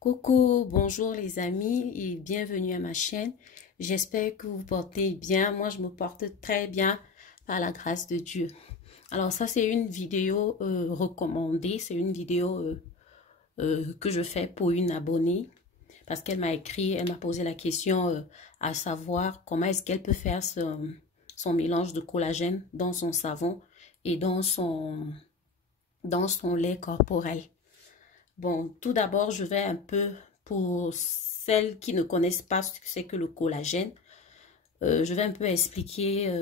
Coucou, bonjour les amis et bienvenue à ma chaîne. J'espère que vous vous portez bien. Moi, je me porte très bien par la grâce de Dieu. Alors ça, c'est une vidéo recommandée. C'est une vidéo que je fais pour une abonnée parce qu'elle m'a écrit, elle m'a posé la question à savoir comment est-ce qu'elle peut faire son mélange de collagène dans son savon et dans son lait corporel. Bon, tout d'abord, je vais un peu, pour celles qui ne connaissent pas ce que c'est que le collagène, je vais un peu expliquer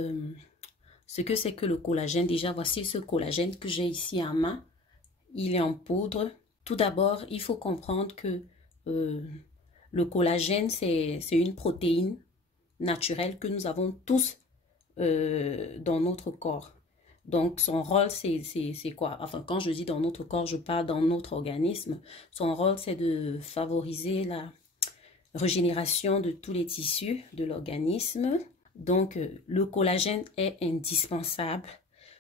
ce que c'est que le collagène. Déjà, voici ce collagène que j'ai ici en main. Il est en poudre. Tout d'abord, il faut comprendre que le collagène, c'est une protéine naturelle que nous avons tous dans notre corps. Donc, son rôle, c'est quoi? Enfin, quand je dis dans notre corps, je parle dans notre organisme. Son rôle, c'est de favoriser la régénération de tous les tissus de l'organisme. Donc, le collagène est indispensable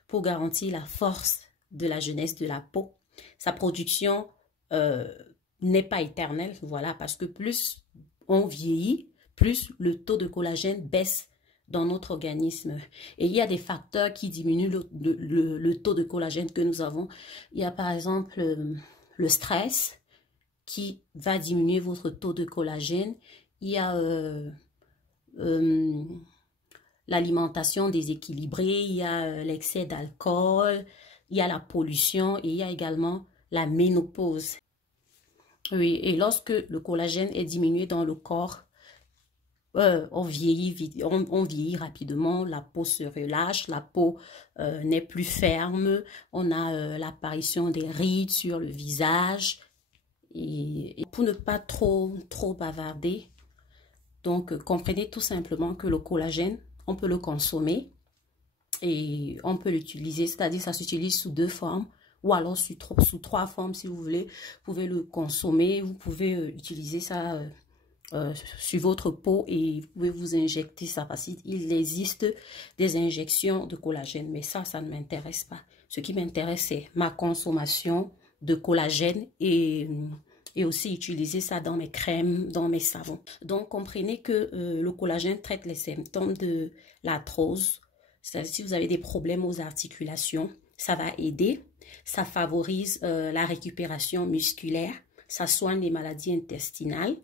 pour garantir la force de la jeunesse de la peau. Sa production n'est pas éternelle, voilà, parce que plus on vieillit, plus le taux de collagène baisse dans notre organisme. Et il y a des facteurs qui diminuent le taux de collagène que nous avons. Il y a par exemple le stress qui va diminuer votre taux de collagène. Il y a l'alimentation déséquilibrée, il y a l'excès d'alcool, il y a la pollution et il y a également la ménopause. Oui, et lorsque le collagène est diminué dans le corps, on vieillit rapidement, la peau se relâche, la peau n'est plus ferme, on a l'apparition des rides sur le visage. Et pour ne pas trop bavarder, donc comprenez tout simplement que le collagène, on peut le consommer et on peut l'utiliser, c'est-à-dire ça s'utilise sous deux formes ou alors sous trois formes si vous voulez. Vous pouvez le consommer, vous pouvez utiliser ça sur votre peau et vous pouvez vous injecter ça parce qu'il existe des injections de collagène, mais ça ne m'intéresse pas. Ce qui m'intéresse, c'est ma consommation de collagène et aussi utiliser ça dans mes crèmes, dans mes savons. Donc, comprenez que le collagène traite les symptômes de l'arthrose, c'est-à-dire si vous avez des problèmes aux articulations, ça va aider. Ça favorise la récupération musculaire, ça soigne les maladies intestinales.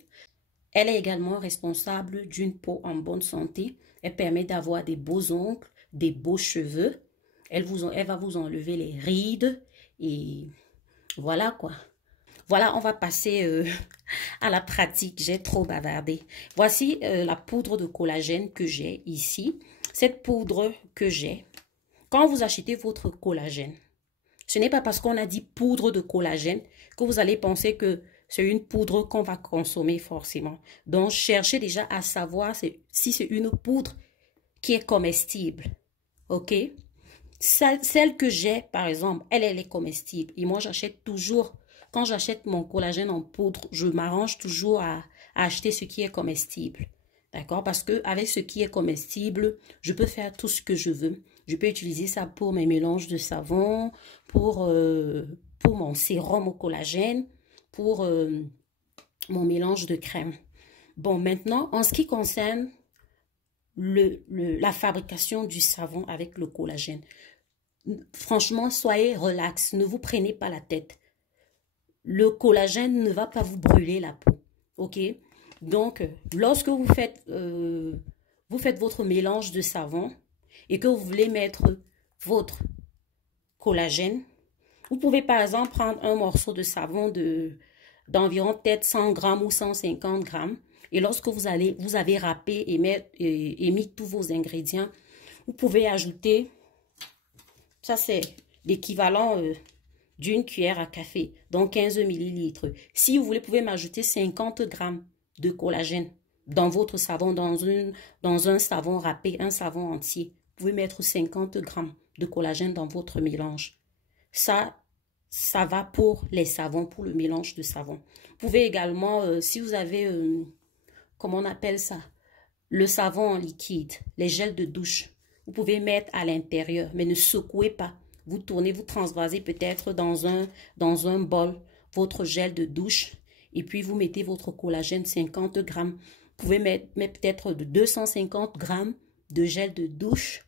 Elle est également responsable d'une peau en bonne santé. Elle permet d'avoir des beaux ongles, des beaux cheveux. Elle va vous enlever les rides et voilà quoi. Voilà, on va passer à la pratique. J'ai trop bavardé. Voici la poudre de collagène que j'ai ici. Cette poudre que j'ai, quand vous achetez votre collagène, ce n'est pas parce qu'on a dit poudre de collagène que vous allez penser que c'est une poudre qu'on va consommer forcément. Donc, cherchez déjà à savoir si c'est une poudre qui est comestible. OK? Celle que j'ai, par exemple, elle est comestible. Et moi, j'achète toujours, quand j'achète mon collagène en poudre, je m'arrange toujours à acheter ce qui est comestible. D'accord? Parce qu'avec ce qui est comestible, je peux faire tout ce que je veux. Je peux utiliser ça pour mes mélanges de savon, pour mon sérum au collagène, pour mon mélange de crème. Bon, maintenant, en ce qui concerne la fabrication du savon avec le collagène, franchement, soyez relax, ne vous prenez pas la tête. Le collagène ne va pas vous brûler la peau, ok? Donc, lorsque vous faites votre mélange de savon et que vous voulez mettre votre collagène, vous pouvez par exemple prendre un morceau de savon d'environ peut-être 100 grammes ou 150 grammes. Et lorsque vous avez râpé et mis tous vos ingrédients, vous pouvez ajouter, ça c'est l'équivalent d'une cuillère à café, donc 15 millilitres. Si vous voulez, vous pouvez m'ajouter 50 grammes de collagène dans votre savon, dans un savon râpé, un savon entier. Vous pouvez mettre 50 grammes de collagène dans votre mélange. Ça va pour les savons, pour le mélange de savon. Vous pouvez également, si vous avez, comment on appelle ça, le savon en liquide, les gels de douche, vous pouvez mettre à l'intérieur, mais ne secouez pas. Vous tournez, vous transvasez peut-être dans un bol votre gel de douche Et puis, vous mettez votre collagène 50 grammes. Vous pouvez mettre peut-être de 250 grammes de gel de douche.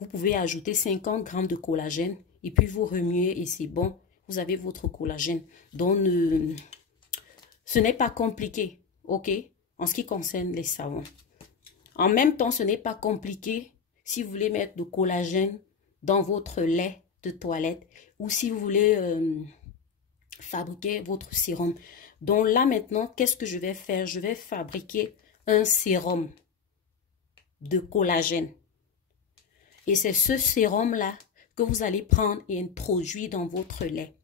Vous pouvez ajouter 50 grammes de collagène. Et puis, vous remuez et c'est bon. Vous avez votre collagène. Donc, ce n'est pas compliqué, ok? En ce qui concerne les savons. En même temps, ce n'est pas compliqué si vous voulez mettre du collagène dans votre lait de toilette ou si vous voulez fabriquer votre sérum. Donc là maintenant, qu'est-ce que je vais faire? Je vais fabriquer un sérum de collagène. Et c'est ce sérum-là que vous allez prendre et introduire dans votre lait.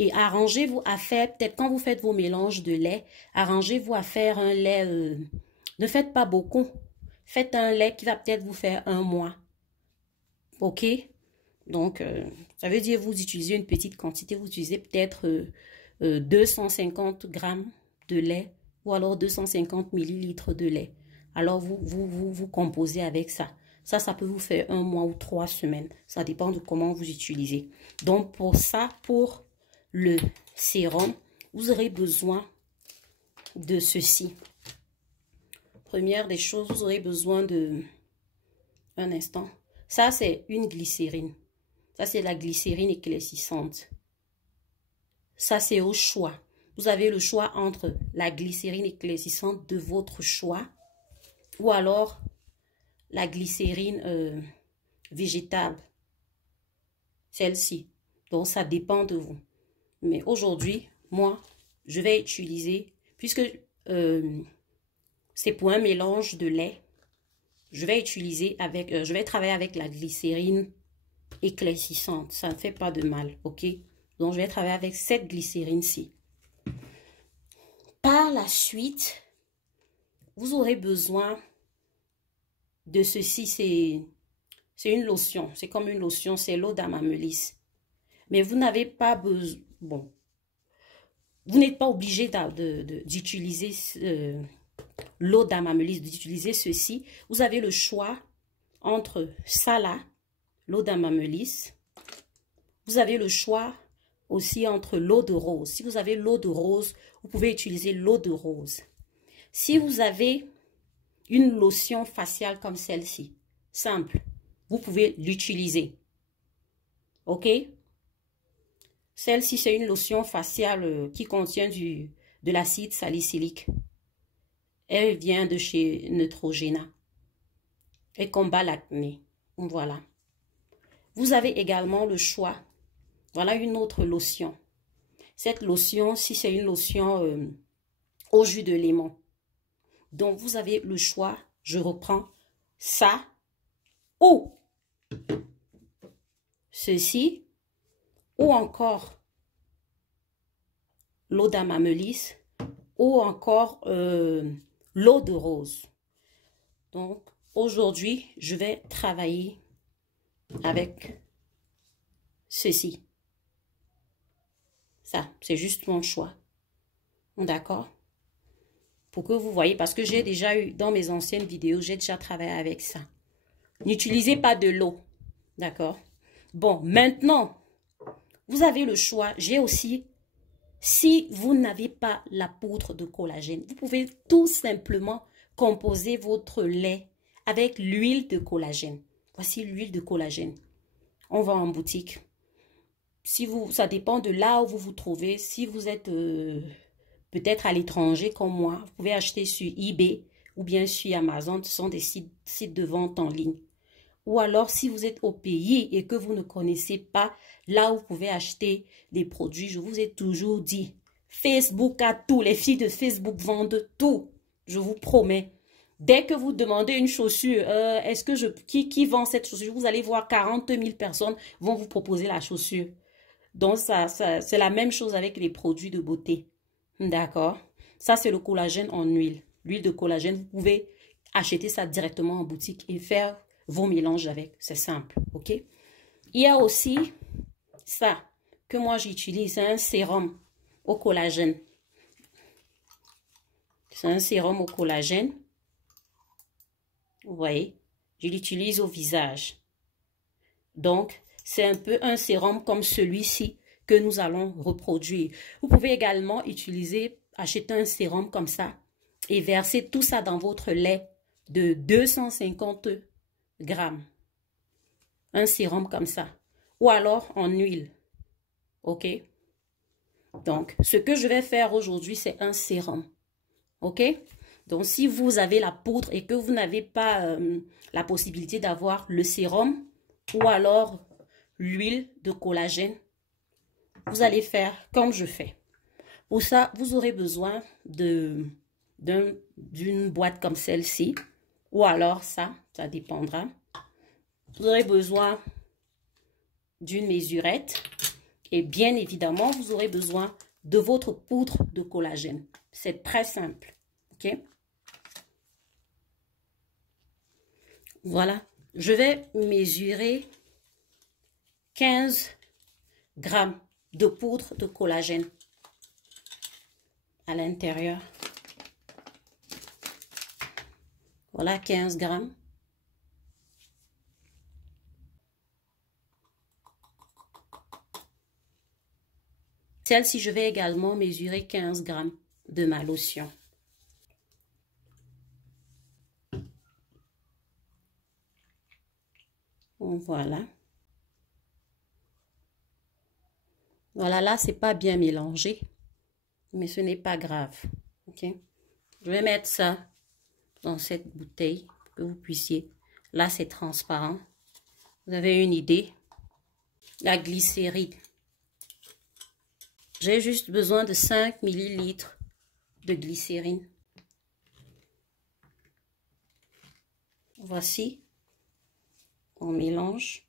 Et arrangez-vous à faire, peut-être quand vous faites vos mélanges de lait, arrangez-vous à faire un lait, ne faites pas beaucoup. Faites un lait qui va peut-être vous faire 1 mois. Ok? Donc, ça veut dire vous utilisez une petite quantité, vous utilisez peut-être 250 grammes de lait ou alors 250 millilitres de lait. Alors, vous composez avec ça. Ça peut vous faire 1 mois ou 3 semaines. Ça dépend de comment vous utilisez. Donc, pour ça, pour le sérum, vous aurez besoin de ceci. Première des choses, vous aurez besoin de... Un instant. Ça, c'est une glycérine. Ça, c'est la glycérine éclaircissante. Ça, c'est au choix. Vous avez le choix entre la glycérine éclaircissante de votre choix ou alors la glycérine végétale. Celle-ci. Donc, ça dépend de vous. Mais aujourd'hui, moi, je vais utiliser, puisque c'est pour un mélange de lait, je vais utiliser avec, je vais travailler avec la glycérine éclaircissante. Ça ne fait pas de mal, ok? Donc, je vais travailler avec cette glycérine-ci. Par la suite, vous aurez besoin de ceci. C'est une lotion. C'est comme une lotion. C'est l'eau d'Amamélis. Mais vous n'avez pas besoin... Bon. Vous n'êtes pas obligé d'utiliser l'eau d'Amamélis, d'utiliser ceci. Vous avez le choix entre ça là, l'eau d'Amamélis. Vous avez le choix aussi entre l'eau de rose. Si vous avez l'eau de rose, vous pouvez utiliser l'eau de rose. Si vous avez une lotion faciale comme celle-ci, simple, vous pouvez l'utiliser. Ok? Celle-ci, c'est une lotion faciale qui contient de l'acide salicylique. Elle vient de chez Neutrogena. Elle combat l'acné. Voilà. Vous avez également le choix. Voilà une autre lotion. Cette lotion, si c'est une lotion au jus de limon. Donc, vous avez le choix. Je reprends ça ou ceci ou encore l'eau d'Amamélis ou encore l'eau de rose. Donc, aujourd'hui, je vais travailler avec ceci. Ça, c'est juste mon choix. D'accord? Pour que vous voyez, parce que j'ai déjà eu, dans mes anciennes vidéos, j'ai déjà travaillé avec ça. N'utilisez pas de l'eau. D'accord? Bon, maintenant, vous avez le choix. J'ai aussi, si vous n'avez pas la poudre de collagène, vous pouvez tout simplement composer votre lait avec l'huile de collagène. Voici l'huile de collagène. On va en boutique. Si vous, ça dépend de là où vous vous trouvez. Si vous êtes peut-être à l'étranger comme moi, vous pouvez acheter sur eBay ou bien sur Amazon. Ce sont des sites de vente en ligne. Ou alors, si vous êtes au pays et que vous ne connaissez pas là où vous pouvez acheter des produits, je vous ai toujours dit, Facebook a tout. Les filles de Facebook vendent tout. Je vous promets. Dès que vous demandez une chaussure, est-ce que qui vend cette chaussure? Vous allez voir 40 000 personnes vont vous proposer la chaussure. Donc, c'est la même chose avec les produits de beauté. D'accord? Ça, c'est le collagène en huile. L'huile de collagène, vous pouvez acheter ça directement en boutique et faire vos mélanges avec. C'est simple, ok? Il y a aussi ça que moi j'utilise. C'est un sérum au collagène. C'est un sérum au collagène. Vous voyez? Je l'utilise au visage. Donc, c'est un peu un sérum comme celui-ci que nous allons reproduire. Vous pouvez également acheter un sérum comme ça et verser tout ça dans votre lait de 250 grammes. Un sérum comme ça. Ou alors en huile. OK? Donc, ce que je vais faire aujourd'hui, c'est un sérum. OK? Donc, si vous avez la poudre et que vous n'avez pas la possibilité d'avoir le sérum ou alors l'huile de collagène, vous allez faire comme je fais. Pour ça, vous aurez besoin d'une boîte comme celle-ci ou alors ça dépendra. Vous aurez besoin d'une mesurette et bien évidemment, vous aurez besoin de votre poudre de collagène. C'est très simple. OK? Voilà. Je vais mesurer 15 grammes de poudre de collagène à l'intérieur. Voilà, 15 grammes. Celle-ci, je vais également mesurer 15 grammes de ma lotion. Voilà. Voilà, là, c'est pas bien mélangé, mais ce n'est pas grave. OK? Je vais mettre ça dans cette bouteille pour que vous puissiez. Là, c'est transparent. Vous avez une idée? La glycérine. J'ai juste besoin de 5 ml de glycérine. Voici. On mélange.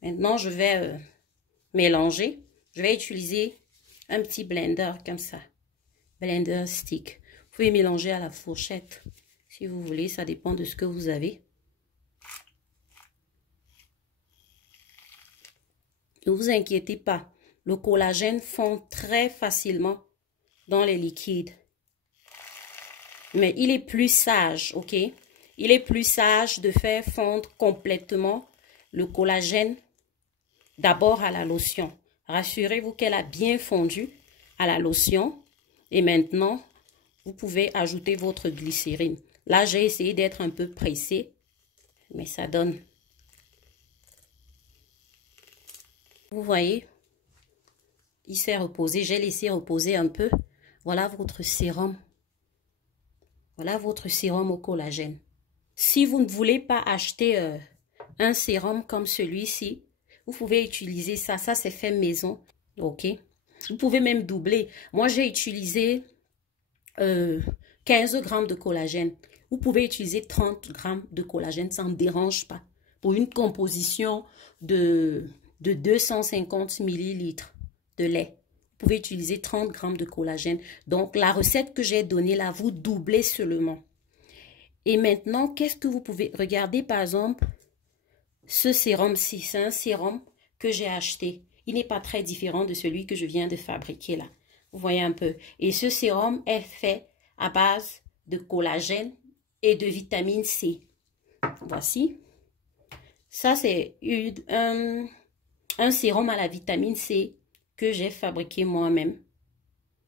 Maintenant, je vais mélanger. Je vais utiliser un petit blender comme ça. Blender stick. Vous pouvez mélanger à la fourchette si vous voulez. Ça dépend de ce que vous avez. Ne vous inquiétez pas. Le collagène fond très facilement dans les liquides. Mais il est plus sage, OK? Il est plus sage de faire fondre complètement le collagène d'abord à la lotion. Rassurez-vous qu'elle a bien fondu à la lotion. Et maintenant, vous pouvez ajouter votre glycérine. Là, j'ai essayé d'être un peu pressée, mais ça donne. Vous voyez? Il s'est reposé. J'ai laissé reposer un peu. Voilà votre sérum. Voilà votre sérum au collagène. Si vous ne voulez pas acheter un sérum comme celui-ci, vous pouvez utiliser ça. Ça, c'est fait maison. OK? Vous pouvez même doubler. Moi, j'ai utilisé 15 grammes de collagène. Vous pouvez utiliser 30 grammes de collagène. Ça ne dérange pas. Pour une composition de 250 millilitres de lait. Vous pouvez utiliser 30 grammes de collagène. Donc, la recette que j'ai donnée là, vous doublez seulement. Et maintenant, qu'est-ce que vous pouvez... Regardez par exemple, ce sérum-ci. C'est un sérum que j'ai acheté. Il n'est pas très différent de celui que je viens de fabriquer là. Vous voyez un peu. Et ce sérum est fait à base de collagène et de vitamine C. Voici. Ça, c'est un sérum à la vitamine C que j'ai fabriqué moi-même.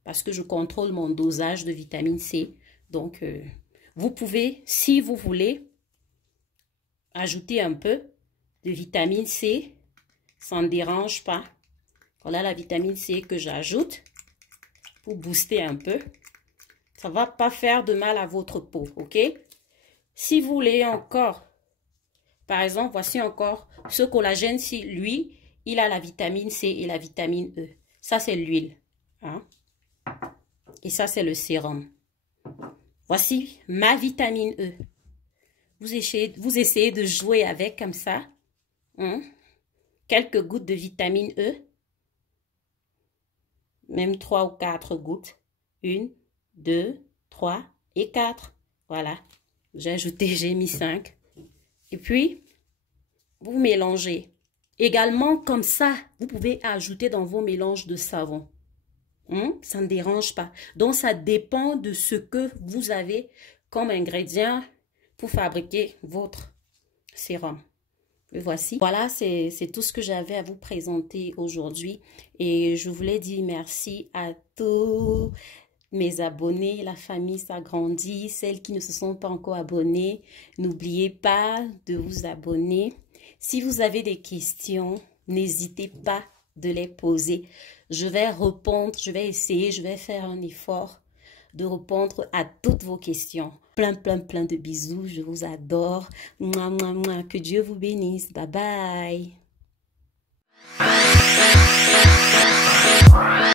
Parce que je contrôle mon dosage de vitamine C. Donc, vous pouvez, si vous voulez, ajouter un peu de vitamine C. Ça ne dérange pas. Voilà la vitamine C que j'ajoute pour booster un peu. Ça ne va pas faire de mal à votre peau, OK? Si vous voulez encore, par exemple, voici encore ce collagène-ci, lui, il a la vitamine C et la vitamine E. Ça, c'est l'huile. Hein? Et ça, c'est le sérum. Voici ma vitamine E. Vous essayez de jouer avec comme ça. Hein? Quelques gouttes de vitamine E. Même 3 ou 4 gouttes. 1, 2, 3 et 4. Voilà. J'ai mis 5. Et puis, vous mélangez. Également, comme ça, vous pouvez ajouter dans vos mélanges de savon. Ça ne dérange pas. Donc, ça dépend de ce que vous avez comme ingrédient pour fabriquer votre sérum. Et voici. Voilà, c'est tout ce que j'avais à vous présenter aujourd'hui. Et je voulais dire merci à tous mes abonnés. La famille s'agrandit. Celles qui ne se sont pas encore abonnées, n'oubliez pas de vous abonner. Si vous avez des questions, n'hésitez pas de les poser. Je vais répondre, je vais essayer, je vais faire un effort de répondre à toutes vos questions. Plein de bisous. Je vous adore. Mouah, mouah, mouah. Que Dieu vous bénisse. Bye bye.